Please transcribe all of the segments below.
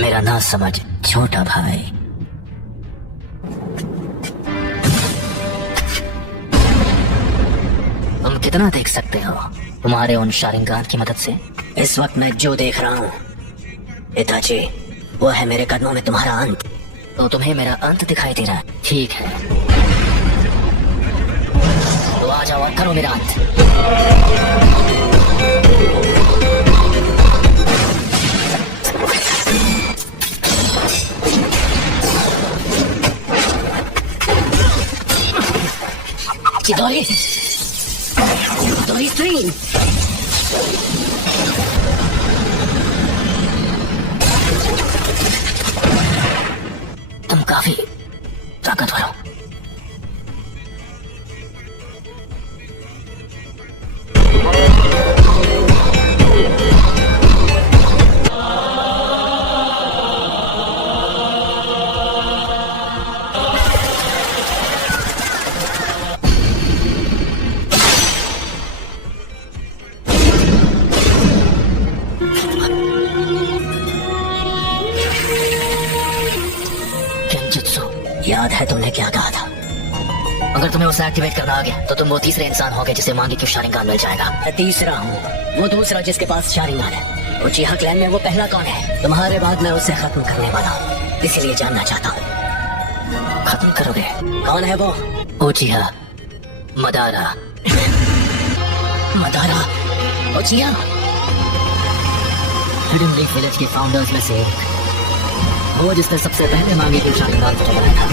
मेरा ना समझ छोटा भाई। तुम कितना देख सकते हो तुम्हारे उन शारिंगान की मदद से? इस वक्त मैं जो देख रहा हूँ पिताजी, वो है मेरे कदमों में तुम्हारा अंत। तो तुम्हें मेरा अंत दिखाई दे रहा है? ठीक है, तो आ जाओ और करो मेरा अंत। चिदोरी, चिदोरी स्ट्रीम। तुम काफी ताकतवर हो। याद है तुमने क्या कहा था? अगर तुम्हें उसे एक्टिवेट करना आ गया तो तुम वो तीसरे इंसान होगे जिसे मांगे क्यों शारिंगान मिल जाएगा। मैं तीसरा हूँ, वो दूसरा जिसके पास शारिंगान है। उचिहा क्लैन में वो पहला कौन है? तुम्हारे बाद मैं उसे खत्म करने वाला हूँ, इसलिए जानना चाहता हूँ। खत्म करोगे? कौन है वो? उचिहा Madara. Madara उचिहा hidden leaf village के फाउंडर्स में से एक, वो जिसने सबसे पहले मांगी थी शारिंगान को चलाया था।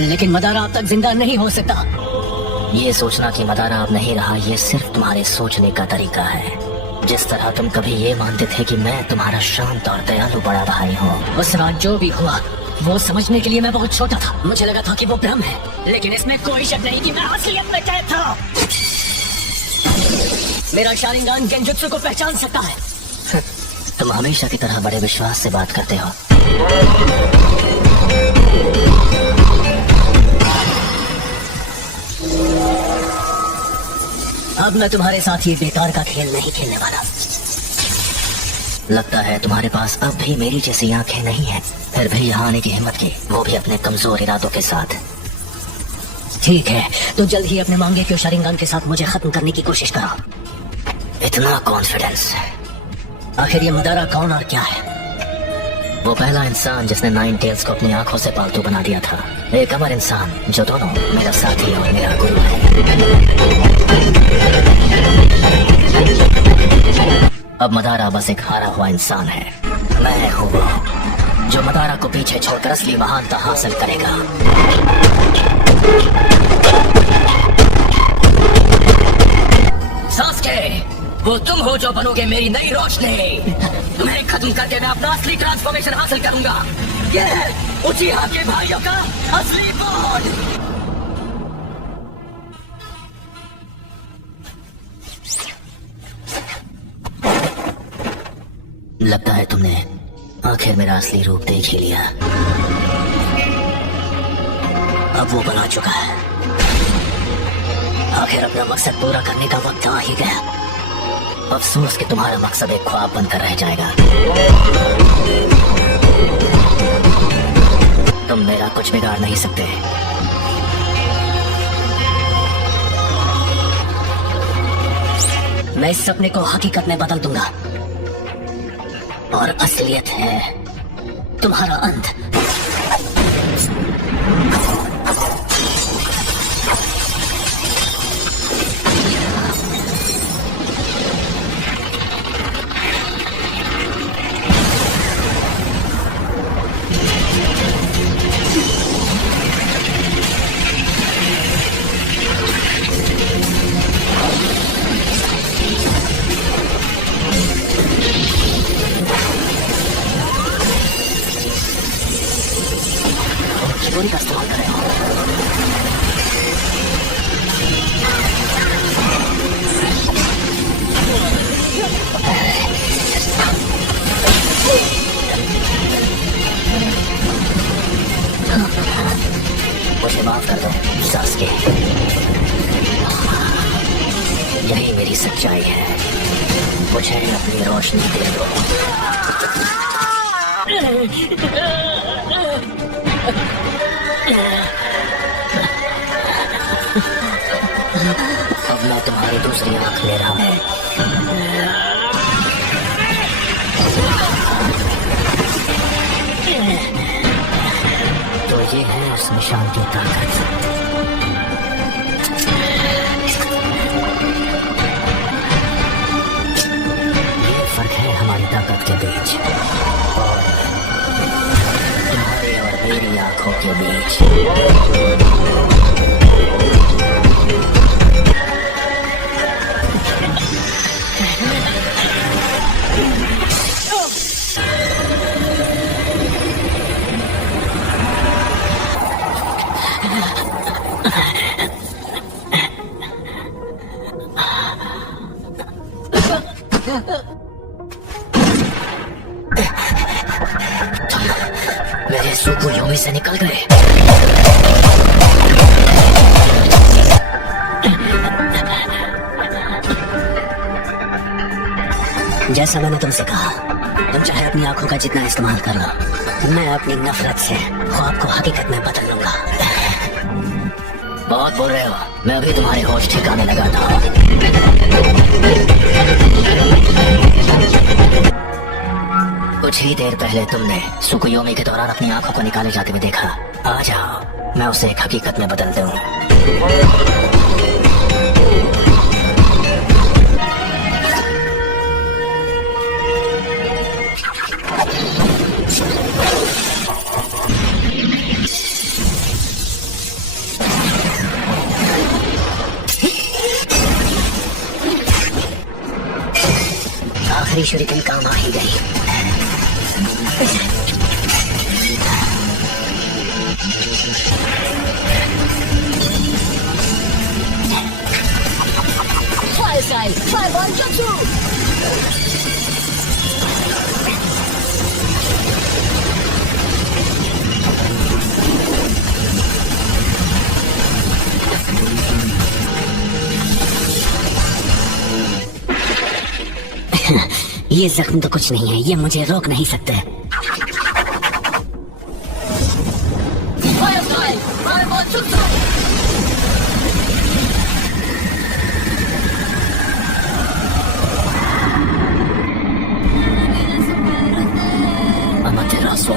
लेकिन मदारा अब तक जिंदा नहीं हो सकता। ये सोचना कि मदारा अब नहीं रहा, ये सिर्फ तुम्हारे सोचने का तरीका है। जिस तरह तुम कभी ये मानते थे कि मैं तुम्हारा शांत और दयालु बड़ा भाई हूँ, उस रात जो भी हुआ वो समझने के लिए मैं बहुत छोटा था। मुझे लगा था कि वो भ्रम है, लेकिन इसमें कोई शक नहीं कि मैं असलियत में कैद था। मेरा शारिंगान गेंजुत्सु को पहचान सकता है। तुम हमेशा की तरह बड़े विश्वास से बात करते हो। अब मैं तुम्हारे साथ ये बेकार का खेल नहीं खेलने वाला। लगता है तुम्हारे पास अब भी मेरी जैसी आंखें नहीं है, फिर भी यहाँ आने की हिम्मत की, वो भी अपने कमजोर इरादों के साथ। ठीक है, तो जल्द ही अपने मांगे क्यों शारिंगान के साथ मुझे खत्म करने की कोशिश करो। इतना कॉन्फिडेंस? आखिर ये मदारा कौन और क्या है? वो पहला इंसान जिसने नाइन टेल्स को अपनी आंखों से पालतू बना दिया था। एक अमर इंसान जो दोनों मेरा साथी और मेरा गुरु है। अब मदारा बस एक हारा हुआ इंसान है। मैं हूँ वो जो मदारा को पीछे छोड़कर असली महानता हासिल करेगा। सास्के, वो तुम हो जो बनोगे मेरी नई रोशनी। तुम्हें खत्म करके मैं अपना असली ट्रांसफॉर्मेशन हासिल करूंगा। ये है उचिहा के भाइयों का असली बॉन्ड। लगता है तुमने आखिर मेरा असली रूप देख ही लिया। अब वो बना चुका है। आखिर अपना मकसद पूरा करने का वक्त आ ही गया। अफसोस कि तुम्हारा मकसद एक ख्वाब बनकर रह जाएगा। तुम मेरा कुछ बिगाड़ नहीं सकते। मैं इस सपने को हकीकत में बदल दूंगा और असलियत है तुम्हारा अंत। का इस्तेमाल करें। मुझे माफ कर दो सास्के, यही मेरी सच्चाई है। मुझे अपनी रोशनी दे दो। अब मैं तुम्हारी दूसरी आंख ले रहा हूं। तो ये है उस निशान की ताकत। ये फर्क है हमारी ताकत के बीच और तुम्हारी और मेरी आंखों के बीच। मेरे सुकुयोमी से निकल गए। जैसा मैंने तुमसे कहा, तुम चाहे अपनी आंखों का जितना इस्तेमाल कर लो, मैं अपनी नफरत से ख्वाब को हकीकत में बदल लूंगा। बहुत बोल रहे हो, मैं अभी तुम्हारे होश ठिकाने लगाता हूँ। कुछ ही देर पहले तुमने सुकुयोमी के दौरान अपनी आंखों को निकाले जाते हुए देखा। आ जाओ, मैं उसे एक हकीकत में बदल दूं। आखिरी शूरिकन काम आ ही गई। Fire style, fireball jutsu. ये जख्म तो कुछ नहीं है, ये मुझे रोक नहीं सकते। Amaterasu.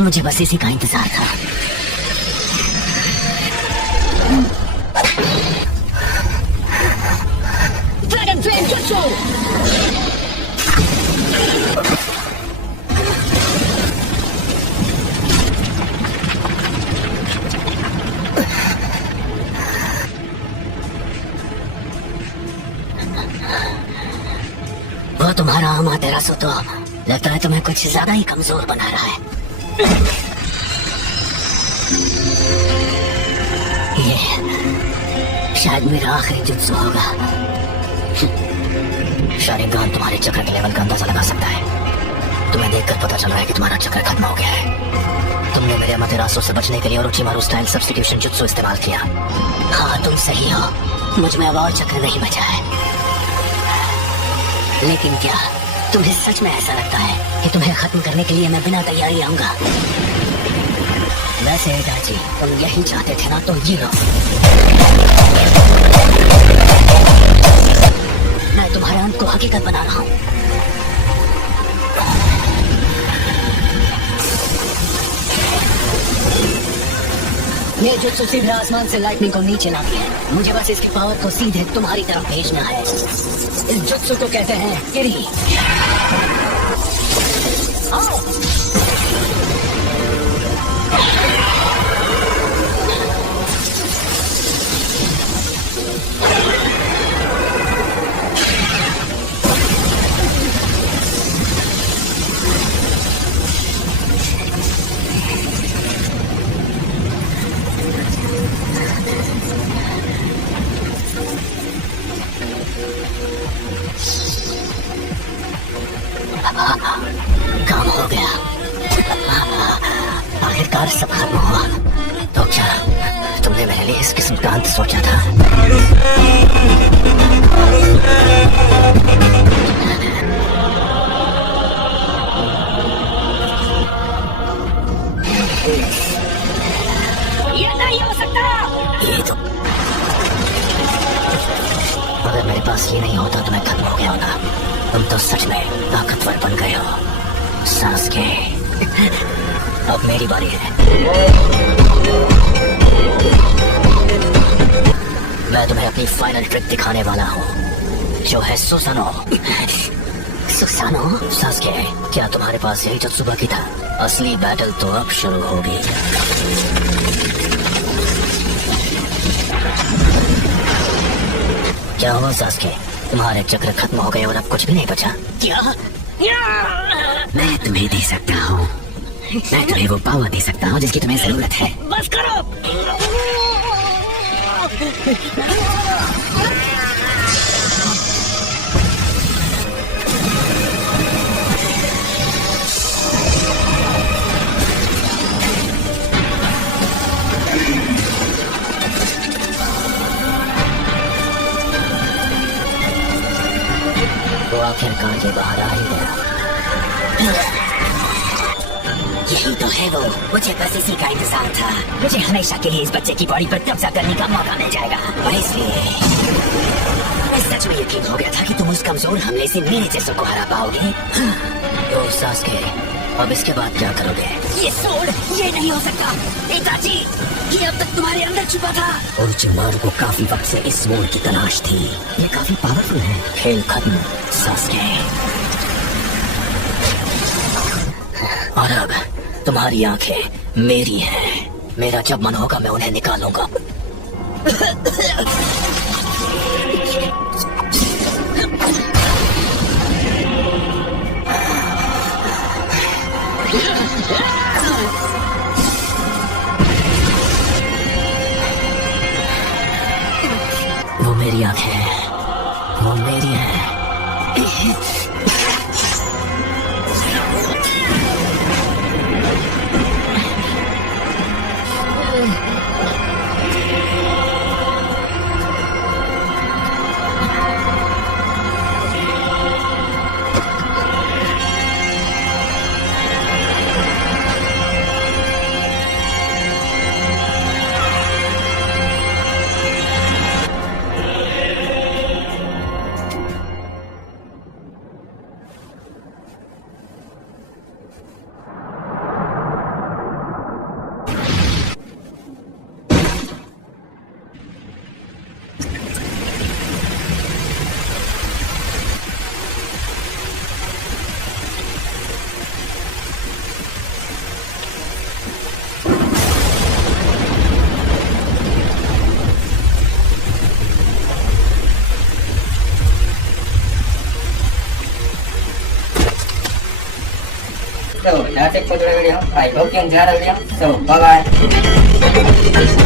मुझे बस इसी का इंतजार था। Dragon flame jutsu. वो तुम्हारा अमातेरासु तो लगता है तुम्हें कुछ ज्यादा ही कमजोर बना रहा है। ये शायद मेरा आखिरी जुत्सु होगा। शारिंगान तुम्हारे चक्र के लेवल का अंदाजा लगा सकता है। तुम्हें देखकर पता चल रहा है कि तुम्हारा चक्र खत्म हो गया है। तुमने मेरे अमातेरासु से बचने के लिए ओरोचिमारू स्टाइल सब्स्टिट्यूशन जुत्सु इस्तेमाल किया। हाँ, तुम सही हो, मुझ में अब और चक्र नहीं बचा है। लेकिन क्या तुम्हें सच में ऐसा लगता है कि तुम्हें खत्म करने के लिए मैं बिना तैयारी आऊंगा? वैसे इटाची, तुम यही चाहते थे ना, तो ये लो। मैं तुम्हारे अंत को हकीकत बना रहा हूं। ये जुत्सु सीधे आसमान से लाइटनिंग को नीचे लाती है। मुझे बस इसके पावर को सीधे तुम्हारी तरफ भेजना है। इस जुत्सु को कहते हैं किरी। आओ। काम हो गया। आखिरकार सब खत्म हुआ। तो क्या तुमने मेरे लिए इस किस्म का अंत सोचा था? ये नहीं हो सकता। ये तो अगर मेरे पास ये नहीं होता तो मैं खत्म हो गया होता। तुम तो सच में ताकतवर बन गए हो सास्के। अब मेरी बारी है। मैं तुम्हें अपनी फाइनल ट्रिक दिखाने वाला हूँ, जो है सुसानो। सुसानो? सास्के, क्या तुम्हारे पास यही जुत्सु बाकी था? असली बैटल तो अब शुरू होगी। क्या हुआ सास्के? तुम्हारे चक्र खत्म हो गए और अब कुछ भी नहीं बचा? क्या? मैं तुम्हें दे सकता हूँ। मैं तुम्हें वो पावर दे सकता हूँ जिसकी तुम्हें जरूरत है। बस करो। वो आखिरकार ये बाहर आ ही गया। यही तो है वो। मुझे बस इसी का इंतजार था। मुझे हमेशा के लिए इस बच्चे की बॉडी पर कब्जा करने का मौका मिल जाएगा। और इसलिए मैं सच में यकीन हो गया था कि तुम उस कमजोर हमले से मेरे जैसों को हरा पाओगे। तो सास्के, अब इसके बाद क्या करोगे? ये सोड, ये नहीं हो सकता। पिताजी, ये अब तक तुम्हारे अंदर छुपा था। और चिमारू को काफी वक्त से इस स्वॉर्ड की तलाश थी। ये काफी पावरफुल है। खेल खत्म सास्के। और अब तुम्हारी आंखें मेरी हैं। मेरा जब मन होगा मैं उन्हें निकालूंगा। वो मेरी आंखें हैं, वो मेरी हैं। So, natin po talaga yan. Ay, huwag yung jara yan. So, bye-bye.